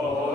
Oh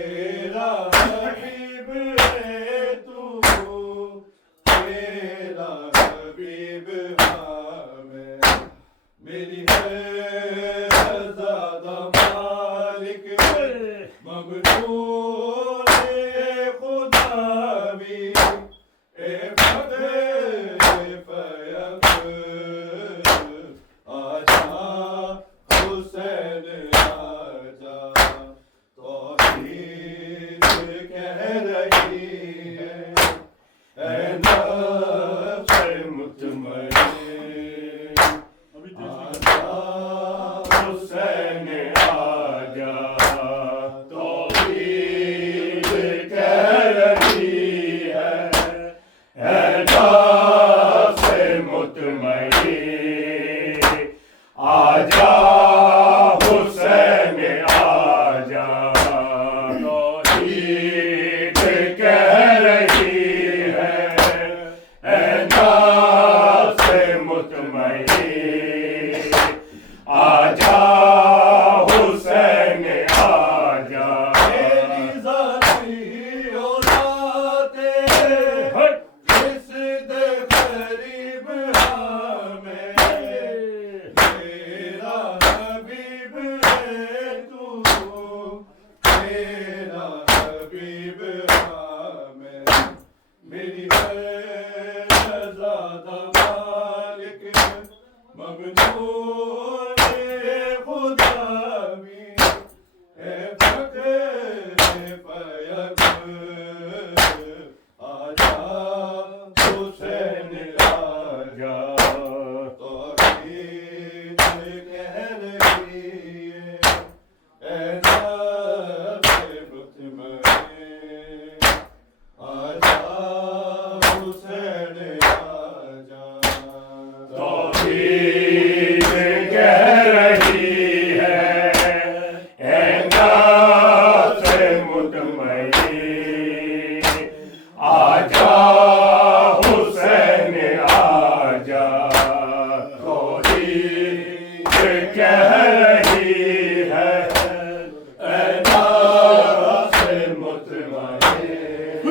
मेरा हबीब है तू, मेरा हबीब हाँ मैं, मेरी है ज़्यादा मालिक ममनून खुदा भी ए फतेह फयक आजा हुसैन आजा, तौहीद कह रही है ऐ नफ्स मुतमईन, आजा हुसैन आजा, तौहीद कह रही है ऐ नफ्स मुतमईन, आजा हुसैन आजा, तौहीद कह रही है ऐ नफ्स मुतमईन, आजा हुसैन आजा। मेरी ज़ाती औलादे जिसद ग़रीब हाँ मैं, मेरा हबीब है तू, मेरा हबीब हाँ मैं, मेरी है ज़्यादा मालिक ममनून खुदा भी ए फतेह फयक आजा हुसैन आजा, तौहीद कह रही है ऐ नफ्स मुतमईन, आजा हुसैन आजा, तौहीद कह रही है ऐ नफ्स मुतमईन, आजा हुसैन आजा, तौहीद कह रही है ऐ नफ्स मुतमईन,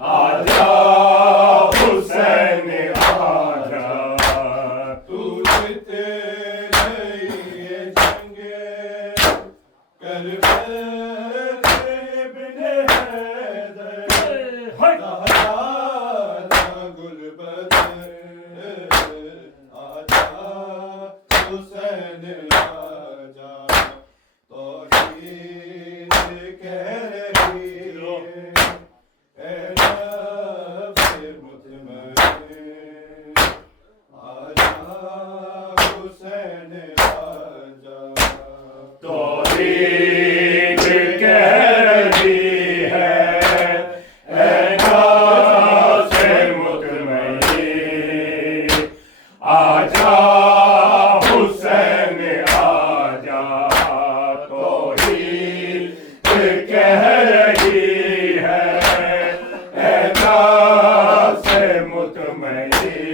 आजा हुसैन आजा, तू तेरे जंगे करबला इब्ने हैदर, ज़हरा गुलबदर, आजा हुसैन आजा, तौहीद कह रही है ऐ नफ्स मुतमईन, आजा हुसैन आजा, तौहीद कह रही है ऐ नफ्स मुतमईन, आजा हुसैन आजा, तौहीद कह रही है ऐ नफ्स मुतमईन,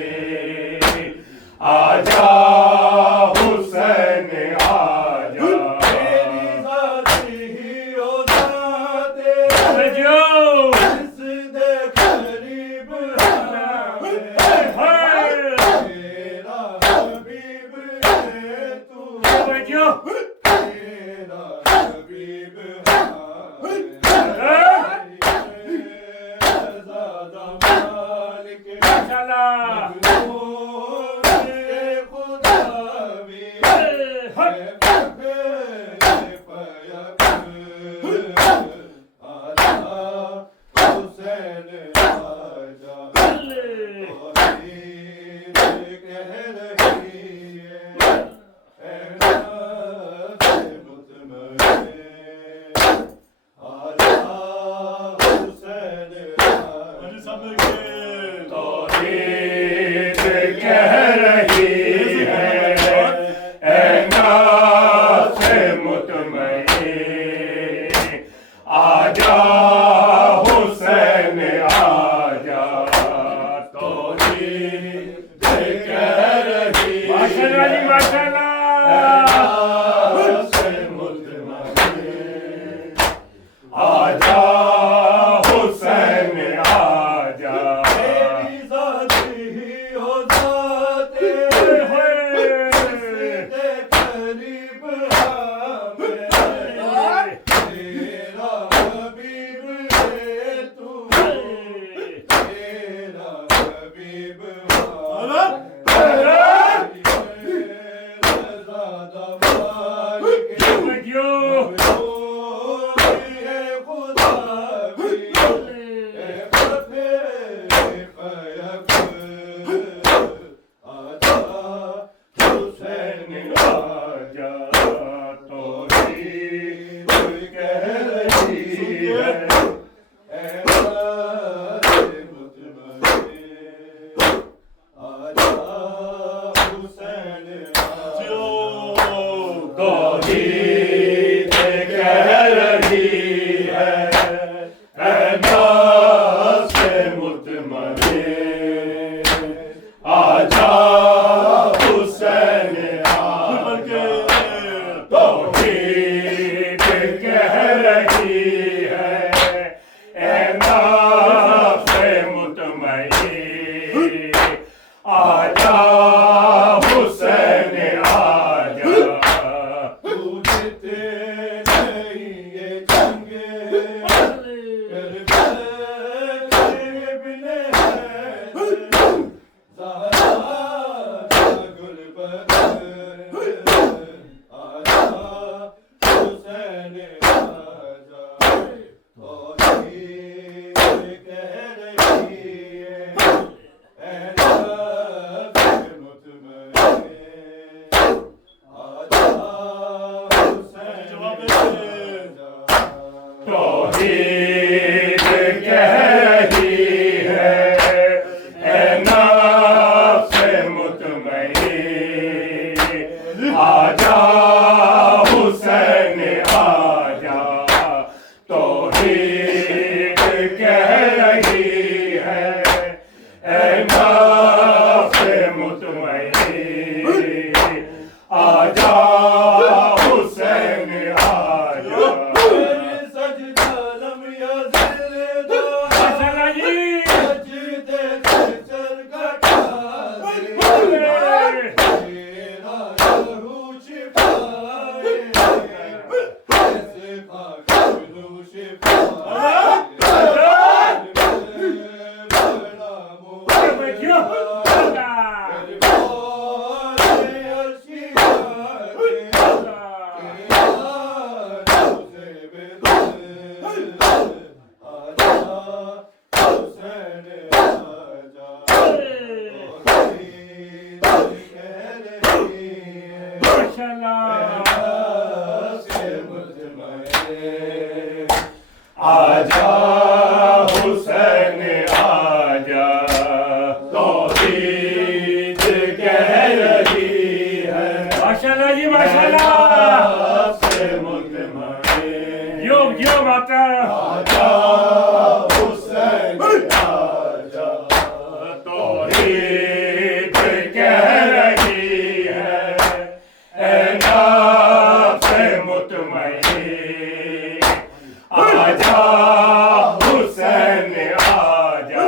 आजा हुसैन आजा। मेरी ज़ाती औलादे जिसद ग़रीब हाँ मैं, मेरा हबीब है तू, मेरा हबीब हाँ मैं, ज़्यादा मालिक ममनून खुदा भी ए फतेह फयक, आजा हुसैन आजा, तौहीद कह रही है ऐ नफ्स मुतमईन, आजा हुसैन आजा, तौहीद कह रही है ऐ नफ्स मुतमईन, आजा हुसैन आजा, तौहीद कह रही है माशाअल्लाह, ऐ नफ्स मुतमईन, आजा हुसैन आजा तेरी ज़ात ही हो ज़ाते इसके करीब हमें तेरा हबीब है तू तेरा हबीब आजा हुसैन आजा तौहीद कह रही है माशाल्लाह जी माशाल्लाह से मुतमईन यो माता आजा हुसैन आजा तौहीद कह रही है ऐ नफ्स मुतमईन आजा हुसैन आजा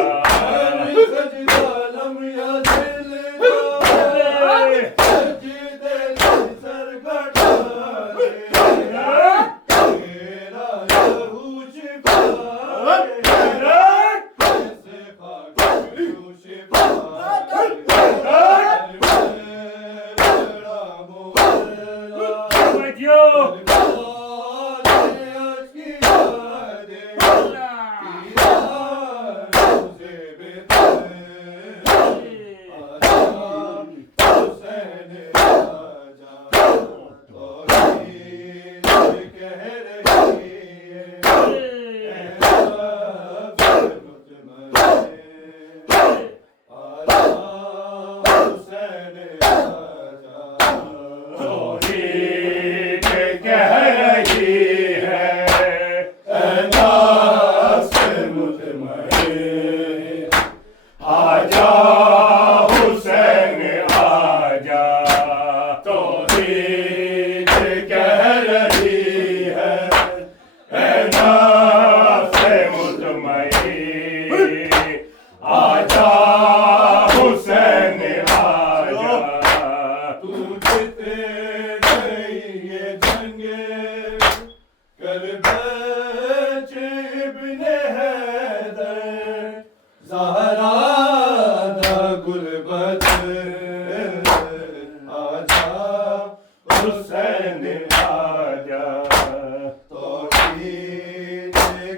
सजदा लम या दिल सजदे सर घटा तेरा लहू शिफा ऐसे पाक शिफा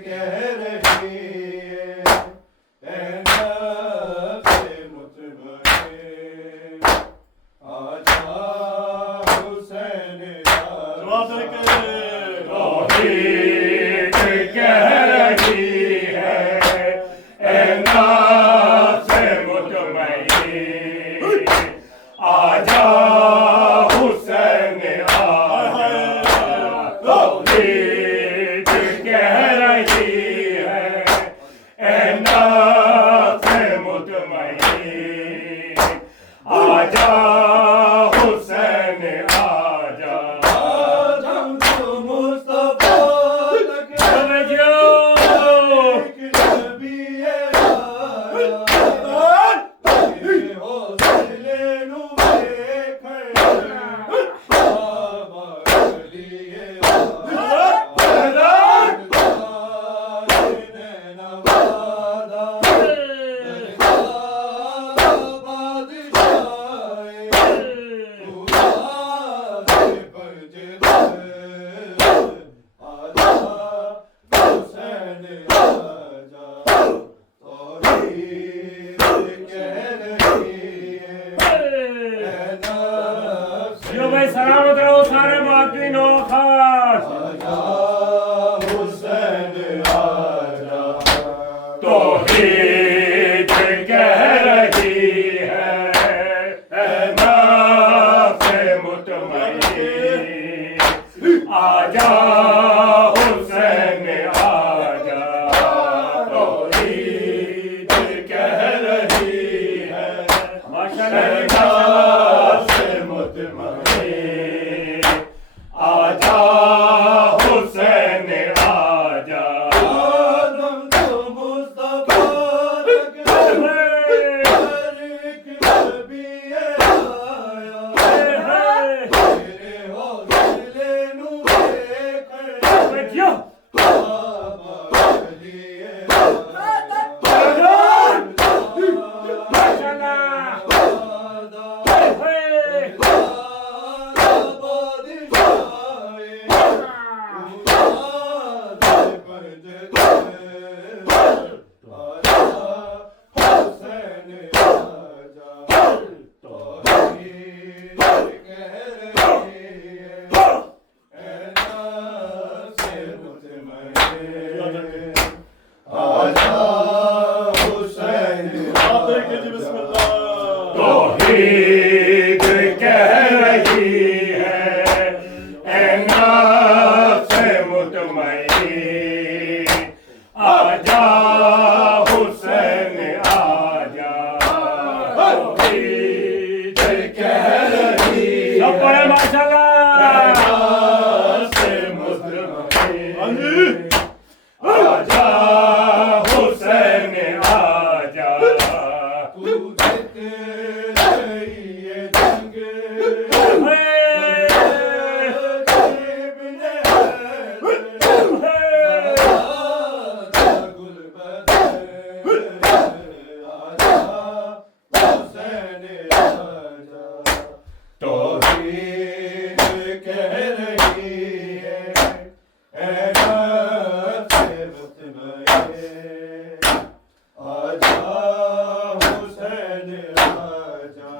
कह रही है नफ्से मुतमईन आजा हुसैन तौहीद कह रही है ए नफ्से मुतमईन आजा हुसैन आजा तौहीद कह रही है ए नफ्से मुतमईन आजा हुसैन आजा आजम तो मुस्तफा तक समझो एक नबी आया तेरे हौसले नु देखा बाबा लिए जो भाई सलामत रहो सारे बाकी नो खास तौहीद कह रही है ए नफ्से मुतमईन आजा हुसैन आजा तौहीद कह रही है नफ्से मुतमईन आजा हुसैन आजा आदम तो मुस्तफा तक एक नबी आया तेरे हौसले नु देखा बच्चों बाबा लिए तौहीद कह रही है ए नफ्से मुतमईन आजा हुसैन आजा तौहीद कह रही है माशाल्लाह नफ्से मुतमईन आजा हुसैन आजा तू जित रही है जंग तौहीद कह रही है ए नफ्से मुतमईन आजा हुसैन आजा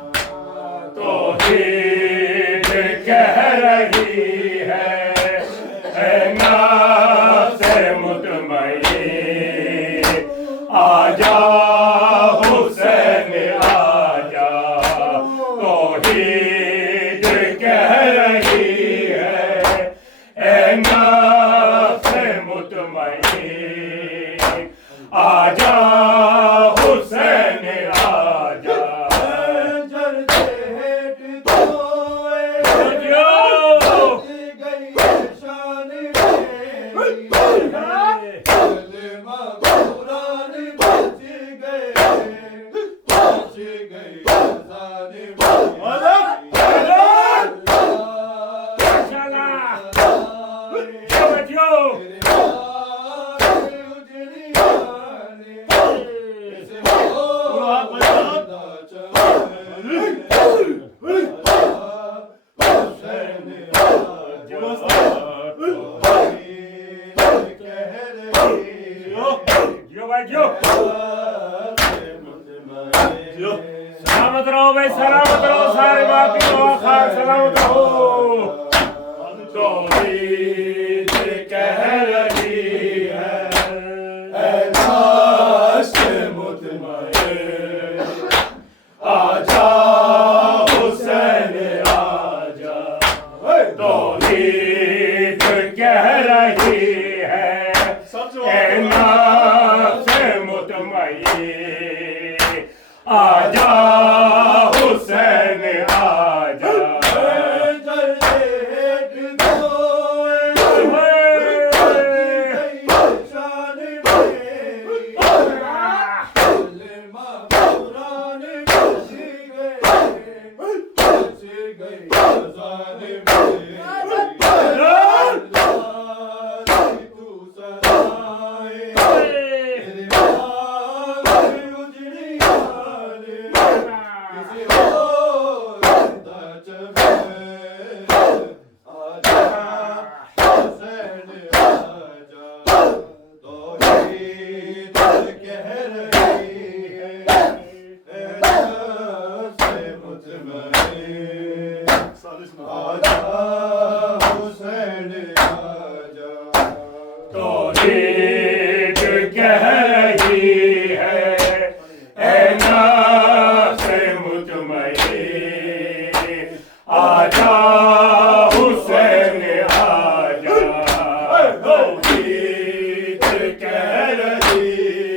तौहीद कह रही है ए नफ्से मुतमईन आजा हुसैन आजा तौहीद कह रही है ए नफ्से मुतमईन आजा हुसैन आजा जरते हेठ तो गई शान मेरी कलमा कुरान बच गए अज़ान मेरी तेरे बारे उजड़िया ने जियो भाई जियो सलामत रहो भाई सलामत रहो सारे बाकी खान सलामत रहो तौहीद कह रही है नाश मुतमईन आजा हुसैन आजा तौहीद कह रही है नाश मुतमईन आजा हुसैन आजा तौहीद कह रही है नाश मुतमईन आजा हुसैन आजा तौहीद कह रही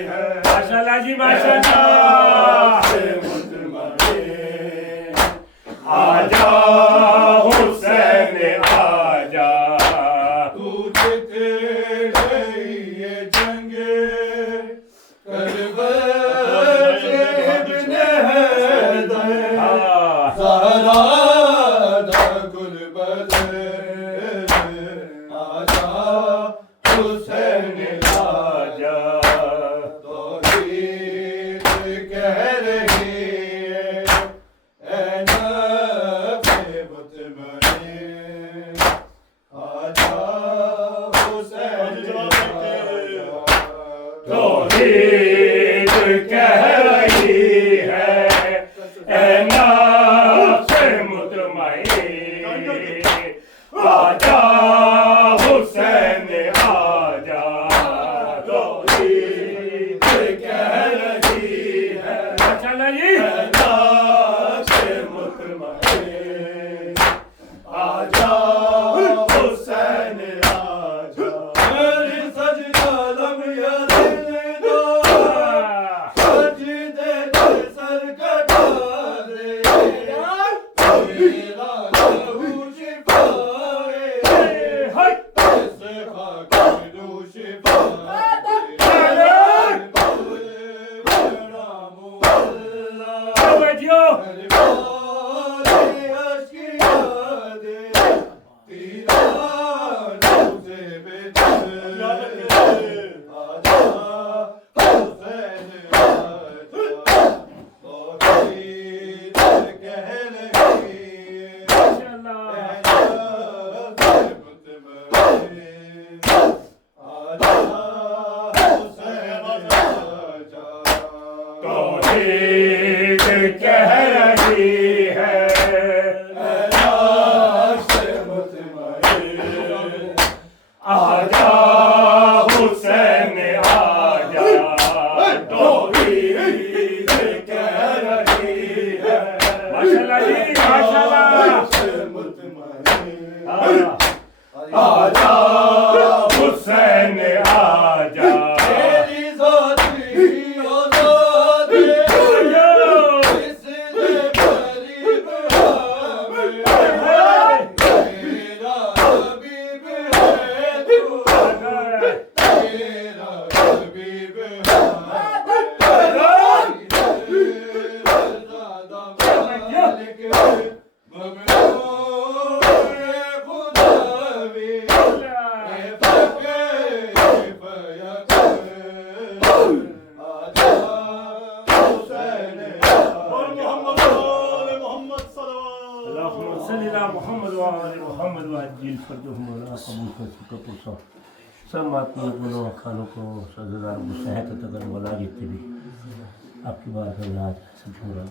है माशाअल्लाह जी माशाअल्लाह मुतमईन आजा हुसैन आजा तू जित गई ये जंग करबला इब्न हैदर ज़हरा दा गुलबद आजा हुसैन आजा तौहीद कह रही है नफ्स मुतमईन आजा तौहीद कह रही है नाश मुतमईन आजा हुसैन आजा तौहीद कह रही है माशाअल्लाह जी नाश मुतमईन आजा हुसैन आजा सजदा लब याद तौहीद कह रही है नाश मुतमईन आजा हुसैन आजा तौहीद कह रही है माशाअल्लाह जी माशाअल्लाह मुतमईन आजा हुसैन आजा मोहम्मद व आले मोहम्मद व अज्जिल फरजहुम व ला कबूल फरजुका पुरसा सब मातमी गुनों खानों को सजदार को सहत तक बना देते भी आपकी बात है आज सब पूरा